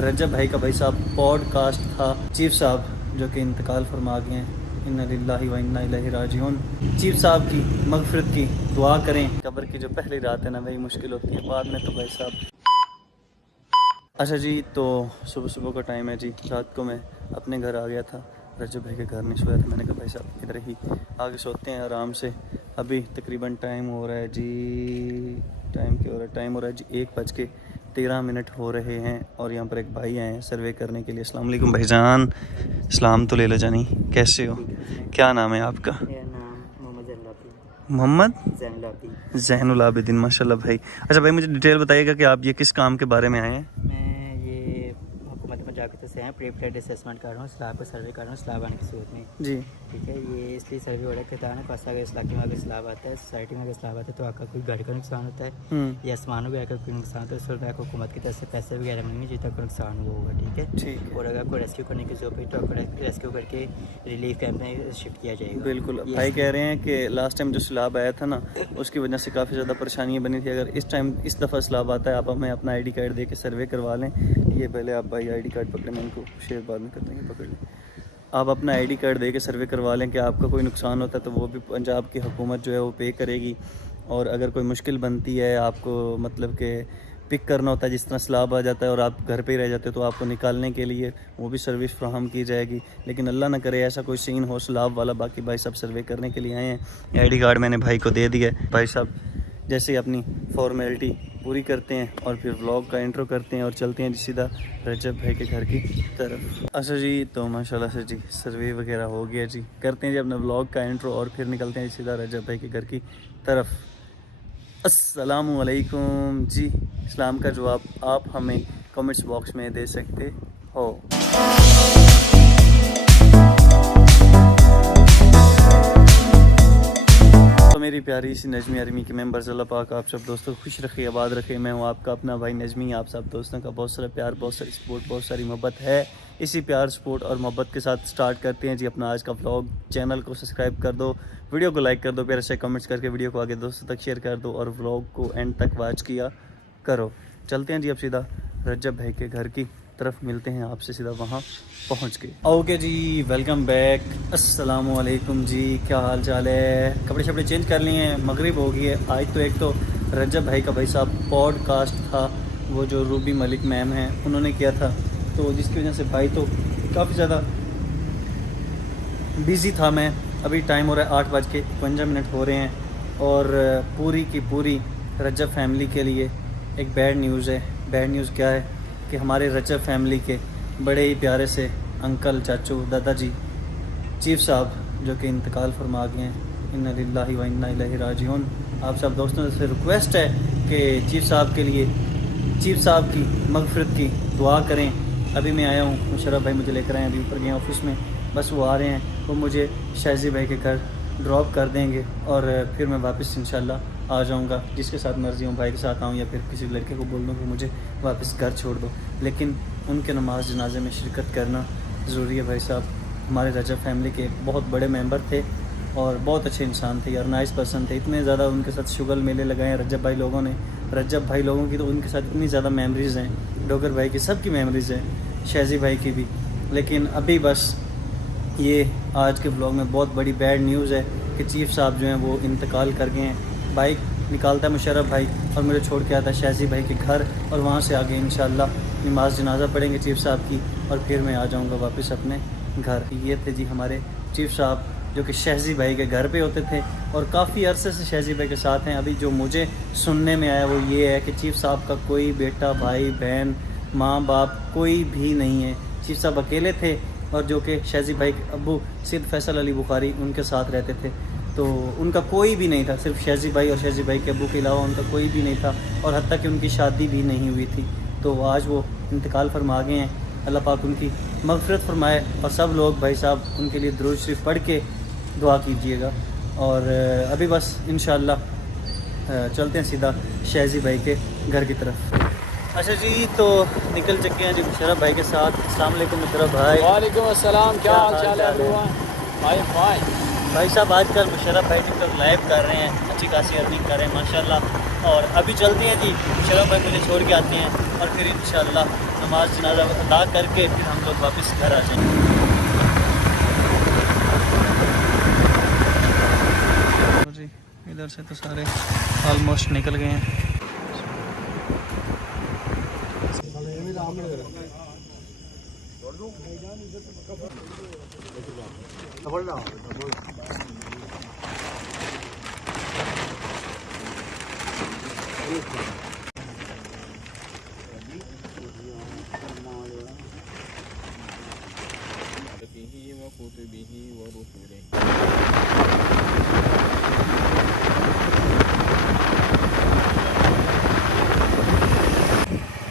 रजब भाई का भाई साहब पॉडकास्ट था। चीफ साहब जो कि इंतकाल फरमा गए हैं, इन्ना लिल्लाहि व इन्ना इलैहि राजिऊन। चीफ साहब की मगफिरत की दुआ करें। कब्र की जो पहली रात है ना वही मुश्किल होती है, बाद में तो भाई साहब। अच्छा जी, तो सुबह सुबह का टाइम है जी। रात को मैं अपने घर आ गया था, रजब भाई के घर नहीं सोया था। मैंने कहा भाई साहब इधर ही आगे सोते हैं आराम से। अभी तकरीबन टाइम हो रहा है जी, टाइम हो रहा है जी 1:13 हो रहे हैं। और यहाँ पर एक भाई आए हैं सर्वे करने के लिए। अस्सलाम वालेकुम भाईजान। सलाम तो ले लो जानी, कैसे हो? क्या नाम है आपका? मोहम्मद ज़ैनुल आबिदीन, माशाल्लाह भाई। अच्छा भाई, मुझे डिटेल बताइएगा कि आप ये किस काम के बारे में आए हैं? मैं ये हुकूमत पंजाब से हैं, प्री प्लेट असेसमेंट कर रहा हूँ, स्लैब पर सर्वे कर रहा हूँ, स्लैब आने की सूरत में जी ठीक है। ये इसलिए सर्वे हो रहा है कि अचानक पासा अगर इस इलाके में अगर स्लैब आता है, सोसाइटी में अगर स्लैब आता है तो आपका कोई गाड़ी का नुकसान होता है या सामान वगैरह का कोई नुकसान होता है, उस वक्त आपको हुकूमत की तरफ से पैसे वगैरह मिलेंगे जितना कोई नुकसान हुआ होगा। ठीक है, ठीक। और अगर आपको रेस्क्यू करने की जरूरत है तो आपको रेस्क्यू करके रिलीफ कैंप में शिफ्ट किया जाएगा। बिल्कुल, भाई कह रहे हैं कि लास्ट टाइम जो सैलाब आया था ना उसकी वजह से काफ़ी ज़्यादा परेशानियाँ बनी थी। अगर इस दफ़ा सैलाब आता है, आप हमें अपना आईडी कार्ड दे के सर्वे करवा लें। ये पहले आप भाई आईडी कार्ड पकड़े, मैं इनको शेयर बाद में कर देंगे, पकड़ लें। आप अपना आईडी कार्ड दे के सर्वे करवा लें कि आपका कोई नुकसान होता है तो वो भी पंजाब की हुकूमत जो है वो पे करेगी। और अगर कोई मुश्किल बनती है, आपको मतलब कि पिक करना होता है, जिस तरह सैलाब आ जाता है और आप घर पे ही रह जाते हो, तो आपको निकालने के लिए वो भी सर्विस फ्राहम की जाएगी। लेकिन अल्लाह ना करे ऐसा कोई सीन हो सैलाब वाला। बाकी भाई साहब सर्वे करने के लिए आए हैं। आईडी कार्ड मैंने भाई को दे दिया है। भाई साहब जैसे ही अपनी फॉर्मेलिटी पूरी करते हैं और फिर व्लॉग का इंट्रो करते हैं और चलते हैं सीधा रजब भाई के घर की तरफ। अच्छा जी, तो माशाल्लाह से जी सर्वे वगैरह हो गया जी। करते हैं जी अपना व्लॉग का इंट्रो और फिर निकलते हैं सीधा रजब भाई के घर की तरफ। अस्सलामु अलैकुम जी। इस्लाम का जवाब आप हमें कमेंट्स बॉक्स में दे सकते हो। तो मेरी प्यारी सी नजमी आर्मी के मेंबर्स, अल्लाह पाक आप सब दोस्तों खुश रखे, आबाद रखे। मैं हूँ आपका अपना भाई नजमी। आप सब दोस्तों का बहुत सारा प्यार, बहुत सारी सपोर्ट, बहुत सारी मोहब्बत है। इसी प्यार, सपोर्ट और मोहब्बत के साथ स्टार्ट करते हैं जी अपना आज का व्लॉग। चैनल को सब्सक्राइब कर दो, वीडियो को लाइक कर दो, प्यारे से कमेंट्स करके वीडियो को आगे दोस्तों तक शेयर कर दो और व्लॉग को एंड तक वॉच किया करो। चलते हैं जी अब सीधा रजब भाई के घर की तरफ, मिलते हैं आपसे सीधा वहाँ पहुँच के। ओके जी, वेलकम बैक। अस्सलामु अलैकुम जी, क्या हाल चाल है? कपड़े शपड़े चेंज कर लिए हैं, मगरिब हो गई है। आज तो एक तो रजब भाई का भाई साहब पॉडकास्ट था, वो जो रूबी मलिक मैम हैं उन्होंने किया था, तो जिसकी वजह से भाई तो काफ़ी ज़्यादा बिज़ी था। मैं अभी टाइम हो रहा है 8:52 हो रहे हैं और पूरी की पूरी रजब फैमिली के लिए एक बैड न्यूज़ है। बैड न्यूज़ क्या है कि हमारे रजब फैमिली के बड़े ही प्यारे से अंकल, चाचू, दादाजी चीफ साहब जो कि इंतकाल फरमा गए हैं, इन्ना लिल्लाहि व इन्ना इलैहि राजिऊन। आप सब दोस्तों से रिक्वेस्ट है कि चीफ साहब के लिए, चीफ साहब की मगफिरत की दुआ करें। अभी मैं आया हूँ, मुशर्रफ भाई मुझे लेकर आए, अभी ऊपर गए ऑफिस में, बस वो आ रहे हैं, वो मुझे शाहजी भाई के घर ड्रॉप कर देंगे और फिर मैं वापस इंशाल्लाह आ जाऊंगा। जिसके साथ मर्ज़ी हूँ, भाई के साथ आऊँ या फिर किसी लड़के को बोल दूँ कि मुझे वापस घर छोड़ दो। लेकिन उनके नमाज जनाजे में शिरकत करना ज़रूरी है। भाई साहब हमारे रजब फैमिली के बहुत बड़े मेंबर थे और बहुत अच्छे इंसान थे यार, नाइस पर्सन थे। इतने ज़्यादा उनके साथ शुगल मेले लगाए रजब भाई लोगों ने। रजब भाई लोगों की तो उनके साथ इतनी ज़्यादा मेमोरीज़ हैं, डोगर भाई की सबकी मेमोरीज़ हैं, शाहजी भाई की भी। लेकिन अभी बस ये आज के ब्लॉग में बहुत बड़ी बैड न्यूज़ है कि चीफ साहब जो हैं वो इंतकाल कर गए हैं। बाइक निकालता है मुशर्रफ भाई और मुझे छोड़ के आता है शाहजी भाई के घर, और वहाँ से आगे इंशाल्लाह नमाज जनाजा पढ़ेंगे चीफ साहब की और फिर मैं आ जाऊँगा वापस अपने घर। ये थे जी हमारे चीफ साहब जो कि शाहजी भाई के घर पे होते थे और काफ़ी अरसे से शाहजी भाई के साथ हैं। अभी जो मुझे सुनने में आया वो ये है कि चीफ साहब का कोई बेटा, भाई, बहन, माँ बाप कोई भी नहीं है। चीफ साहब अकेले थे और जो कि शाहजी भाई के अब्बू सिद्ध फैसल अली बुखारी उनके साथ रहते थे, तो उनका कोई भी नहीं था। सिर्फ शाहजी भाई और शाहजी भाई के अब्बू के अलावा उनका कोई भी नहीं था और हत्ता कि उनकी शादी भी नहीं हुई थी। तो आज वो इंतकाल फरमा गए हैं। अल्लाह पाक उनकी मग़फ़िरत फरमाए और सब लोग भाई साहब उनके लिए दुरूद शरीफ पढ़ के दुआ कीजिएगा। और अभी बस इंशाअल्लाह चलते हैं सीधा शाहजी भाई के घर की तरफ। अच्छा जी, तो निकल चुके हैं जी मुशर्रफ भाई के साथ। अस्सलाम वालेकुम मुशर्रफ भाई। वालेकुम अस्सलाम, क्या हाल चाल है भाई साहब आजकल मुशर्रफ भाई टिकटॉक लाइव कर रहे हैं, अच्छी खासी अर्निंग कर रहे हैं माशाल्लाह। और अभी चलते हैं जी मुशर्रफ भाई मुझे छोड़ के आते हैं और फिर इंशाल्लाह नमाज जनाजा अदा करके फिर हम लोग वापस घर आ जाएंगे। जी इधर से तो सारे ऑलमोस्ट निकल गए हैं।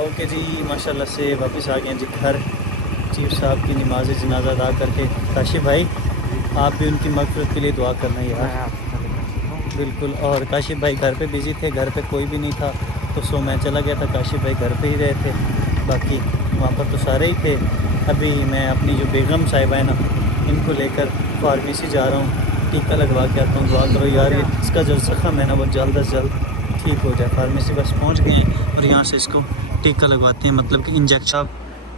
ओके जी, माशाल्लाह से वापस आ गए जी घर। चीफ साहब की नमाज जनाजा अदा करके। काशिफ भाई आप भी उनकी मग़फ़िरत के लिए दुआ करना यार। बिल्कुल। और काशिफ भाई घर पे बिज़ी थे, घर पे कोई भी नहीं था तो सो मैं चला गया था, काशिफ भाई घर पे ही रहे थे, बाकी वहाँ पर तो सारे ही थे। अभी मैं अपनी जो बेगम साहिबा है ना, इनको लेकर फार्मेसी जा रहा हूँ, टीका लगवा के आता हूँ। दुआ करो यार ये इसका जो ज़ख़म है ना वो जल्द अज जल्द ठीक हो जाए। फार्मेसी बस पहुँच गए हैं और यहाँ से इसको टीका लगवाते हैं, मतलब कि इंजेक्शन।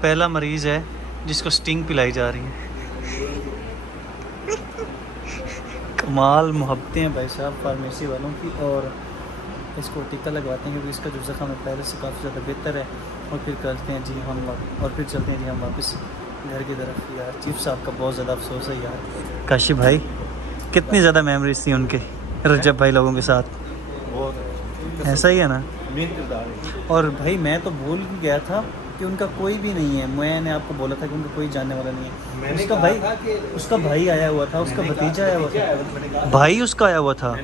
पहला मरीज़ है जिसको स्टिंग पिलाई जा रही है। कमाल मोहब्बतें हैं भाई साहब फार्मेसी वालों की। और इसको टीका लगवाते हैं क्योंकि इसका जो ज़ख़म है पहले से काफ़ी ज़्यादा बेहतर है। और फिर करते हैं जी हम चलते हैं जी हम वापस घर की तरफ। यार चीफ साहब का बहुत ज़्यादा अफसोस है यार। काशिफ भाई कितनी ज़्यादा मेमोरीज थी उनके रजब भाई लोगों के साथ, ऐसा ही है ना। और भाई मैं तो भूल गया था कि उनका कोई भी नहीं है। मैंने आपको बोला था कि उनका कोई जानने वाला नहीं है। उसका भाई आया हुआ था, उसका भतीजा आया हुआ था, भाई उसका आया हुआ था।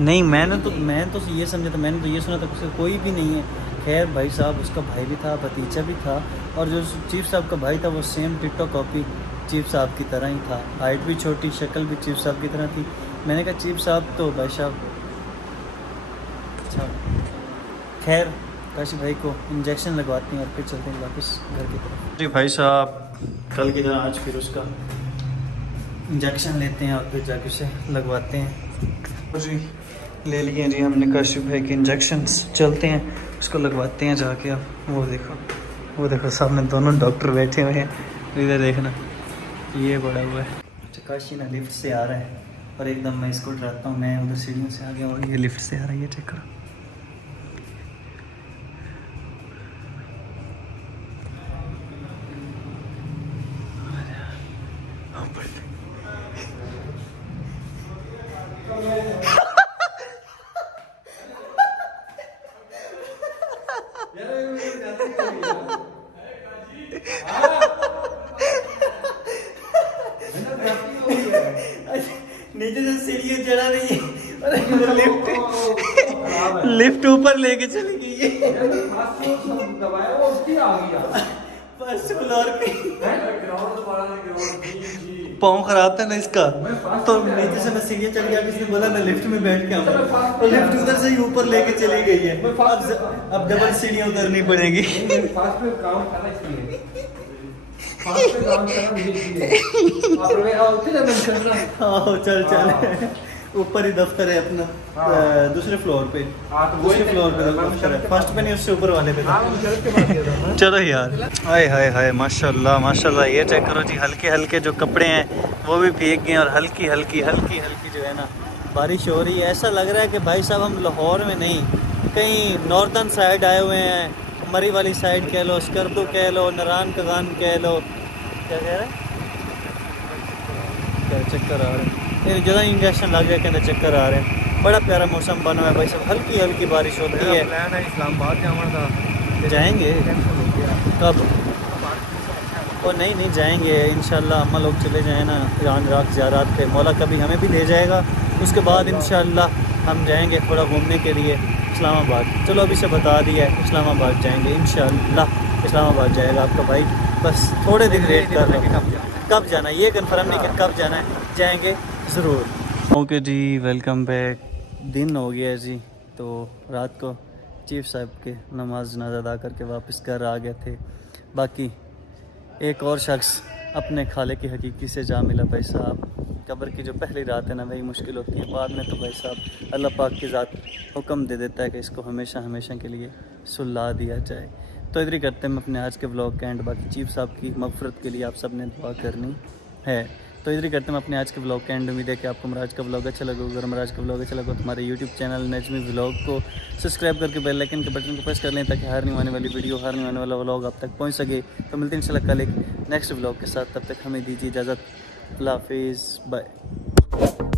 नहीं मैं तो ये समझा था, मैंने तो ये सुना था कि उसका कोई भी नहीं है। खैर भाई साहब उसका भाई भी था, भतीजा भी था, और जो चीफ साहब का भाई था वो सेम टिकटॉक कॉपी चीफ साहब की तरह ही था। हाइट भी छोटी, शक्ल भी चीफ साहब की तरह थी। मैंने कहा चीफ साहब तो भाई साहब अच्छा। खैर काशिफ भाई को इंजेक्शन लगवाते हैं और फिर चलते हैं वापस घर की तरफ। जी भाई साहब कल की तरह आज फिर उसका इंजेक्शन लेते हैं और फिर जाके उसे लगवाते हैं। जी ले लिए जी हमने काशिफ भाई के इंजेक्शन्स, चलते हैं उसको लगवाते हैं जाके। अब वो देखो सामने दोनों डॉक्टर बैठे हुए हैं, इधर देखना ये बड़ा हुआ है। अच्छा काशी ना लिफ्ट से आ रहा है और एकदम मैं इसको डराता हूँ, मैं उधर सीढ़ियों से आ गया और ये लिफ्ट से आ रहा है, ये चेक करो। नीचे से सीढ़ी चढ़ा रही है, लिफ्ट ऊपर लेके चली गई फर्स्ट फ्लोर पे। पाँव खराब था ना इसका, तो नीचे से मैं सीढ़ी चढ़ गया। किसने बोला मैं लिफ्ट में बैठ के आऊँगा, तो लिफ्ट उधर से ही ऊपर लेके चली गई है। अब डबल सीढ़ियाँ उतरनी पड़ेगी। चल ऊपर ही दफ्तर है अपना, दूसरे फ्लोर पे, दफ्तर है। फर्स्ट पे नहीं, उससे ऊपर वाले पे था। चलो यार, हाय हाय हाय माशाल्लाह माशाल्लाह। ये चेक करो जी, हल्के हल्के जो कपड़े हैं वो भी भीग गए और हल्की हल्की जो है ना बारिश हो रही है। ऐसा लग रहा है कि भाई साहब हम लाहौर में नहीं, कहीं नॉर्दर्न साइड आए हुए हैं। मरी वाली साइड कह लो, स्कर्दू कह लो, नारायण कगान कह लो, क्या कह रहे हैं, क्या चक्कर आ रहे हैं, ज़्यादा इंजेक्शन लग गया, कहते चक्कर आ रहे हैं। बड़ा प्यारा मौसम बना हुआ है भाई साहब, हल्की हल्की बारिश होती है। इस्लामाबाद जाएंगे कब? ओ नहीं जाएंगे इंशाल्लाह। अम्मा लोग चले जाए ना ईरान इराक ज़ियारत पे, मौला कभी हमें भी ले जाएगा। उसके बाद इंशाल्लाह हम जाएंगे थोड़ा घूमने के लिए इस्लामाबाद। चलो अभी से बता दिया है, इस्लामाबाद जाएंगे इंशाल्लाह। इस्लामाबाद जाएगा आपका भाई, बस थोड़े दिन वेट कर लो। कब जाना है ये कंफर्म नहीं कि कब जाना है, जाएंगे ज़रूर। ओके जी, वेलकम बैक। दिन हो गया है जी, तो रात को चीफ साहब के नमाज जनाजा अदा करके वापस घर आ गए थे। बाकी एक और शख्स अपने खाले की हकीकी से जा मिला भाई साहब। कब्र की जो पहली रात है ना वही मुश्किल होती है, बाद में तो भाई साहब अल्लाह पाक की ज़ात हुक्म दे देता है कि इसको हमेशा हमेशा के लिए सुला दिया जाए। तो इधर ही करते हैं हम अपने आज के व्लॉग का एंड। बाकी चीफ साहब की मगफरत के लिए आप सब ने दुआ करनी है। तो इधर ही करते हैं अपने आज के व्लॉग का एंड। उम्मीद है कि आपको हमारा आज का व्लॉग अच्छा लगा। अगर हमारा आज का व्लॉग अच्छा लगा तो हमारे यूट्यूब चैनल नजमी व्लॉग को सब्सक्राइब करके बेल आइकन के बटन को प्रेस कर लें ताकि हर नहीं आने वाली वीडियो, हर नहीं आने वाला व्लॉग आप तक पहुंच सके। तो मिलते हैं इंशाल्लाह कल एक नेक्स्ट व्लॉग के साथ। तब तक हमें दीजिए इजाज़त। अल्लाह हाफिज़, बाय।